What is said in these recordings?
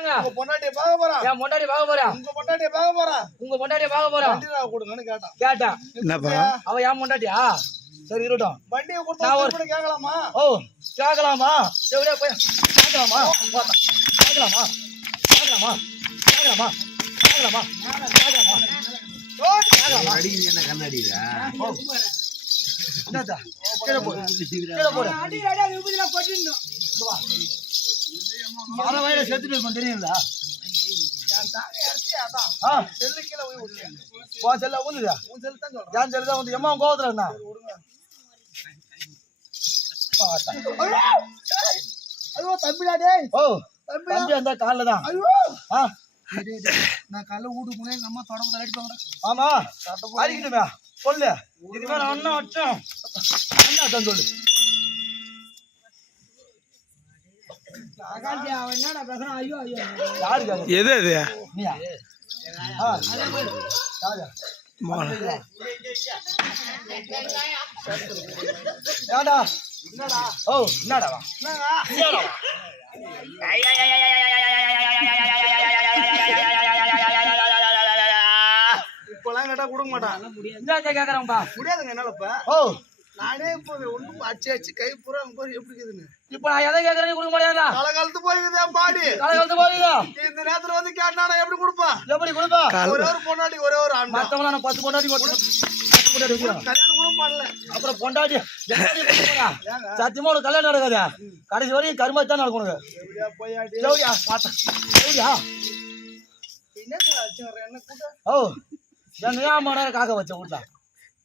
உங்க பொண்டாட்டியை பார்க்க போறான். என் பொண்டாட்டி பார்க்க போறேன். உங்க பொண்டாட்டியை பார்க்க போறான். உங்க பொண்டாட்டியை பார்க்க போறேன். வண்டியை கொடுங்கன்னு கேட்டான். கேட்டேன். என்னப்பா அவ என் பொண்டாட்டியா? சரி இருக்கட்டும். வண்டியை கொடுத்தா கேட்கலாமா? ஓ கேட்கலாமா? எப்படியா போய் கேட்கலாமா? கேட்கலாமா? கேட்கலாமா? கேட்கலாமா? கேட்கலாமா? கேட்கலாமா? என்ன கண்ணாடிடா என்னடா கீழே போடு. கீழே போடு. மழை வயல செத்துட்டு இருக்கும் தெரியுங்களா? செல்லு கீழே போய் விட்டேன். உன் செல்ல ஊந்துதா? உன் செல்லு தான் சொல்றேன். என் செல்லு தான் வந்து எம்மா கோவத்துல என்ன ஐயோ தம்பிடா டேய். ஓ தம்பி அந்த காலில் தான். ஐயோ ஆ நான் காலைல வீட்டுக்கு போனேன். எங்க அம்மா தொடர்பு அடிப்பாங்கடா. ஆமா அடிக்கட்டுமே சொல்லு. இதுமே அண்ணா வச்சோம் அண்ணா தான் சொல்லு. யாருக்கு எது அது நீயா? யாடா ஓ என்னடா இப்பெல்லாம் கேட்டா கொடுக்க மாட்டான். கேக்குறேன்பா. முடியாதுங்க என்னால. இப்ப ஓ நானே இப்போ ஒண்ணும் அச்சு கை பூரா எப்படி இருக்குதுன்னு. இப்ப நான் எதை கேக்குறேன்னு கொடுக்க முடியாதா? காலகாலத்து போய்க்குது என் பாடி. காலகாலத்து போகுதா? இந்த நேரத்துல வந்து கேட்டா நான் எப்படி கொடுப்பேன்? எப்படி கொடுப்பா? ஒரே ஒரு பொண்டாட்டி ஒரே ஒரு ஆண். மத்தவங்க நான் 10 பொண்டாட்டி வைக்கிறேன். கல்யாணம் கூட பண்ணல. அப்புறம் பொண்டாட்டி சத்தியமா ஒரு கல்யாணம் நடக்காது. கடைசி வரையும் கருமா தான் நடக்கணும். என்ன கூட்ட ஓ எங்க ஏன் மணி நேரம் காக்க வச்ச வீட்டுல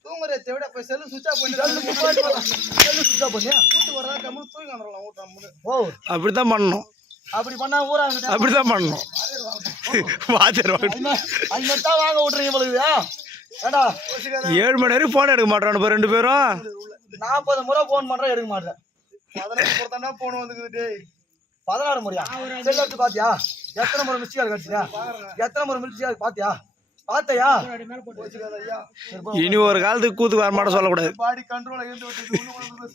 தூங்குறத விட போய் செல்லு சுவிட்ச் ஆஃப் பண்ணி செல்லு சுத்தா பண்ணி கூட்டு வர்றா கம்முனு தூங்கி வந்துடலாம் வீட்டு. ஓ அப்படித்தான் பண்ணணும். அப்படி பண்ணா ஊரா அப்படித்தான் பண்ணணும். வாத்தியார் அது மாதிரி தான் வாங்க விட்டுறீங்க உங்களுக்கு. ஏடா 7 மணி வரைக்கும் போன் எடுக்க மாட்டானு ரெண்டு பேரும். 40 முறை போன் பண்றேன் எடுக்க மாட்டேன். 16 பொறுத்தாண்டா போன் வந்துக்குது. 16 முறையா? செல் எடுத்து பாத்தியா? எத்தனை முறை மிஸ்டேக் கால் கடிச்சியா? எத்தனை முறை மிஸ்டேக் பாத்தியா? பாத்தையா? இனி ஒரு காலத்துக்கு கூத்துக்கு வர மாட்டேன் சொல்லக்கூடாது. பாடி கண்ட்ரோல் இருந்து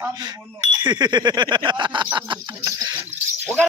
சாப்பிட்டு போடணும்.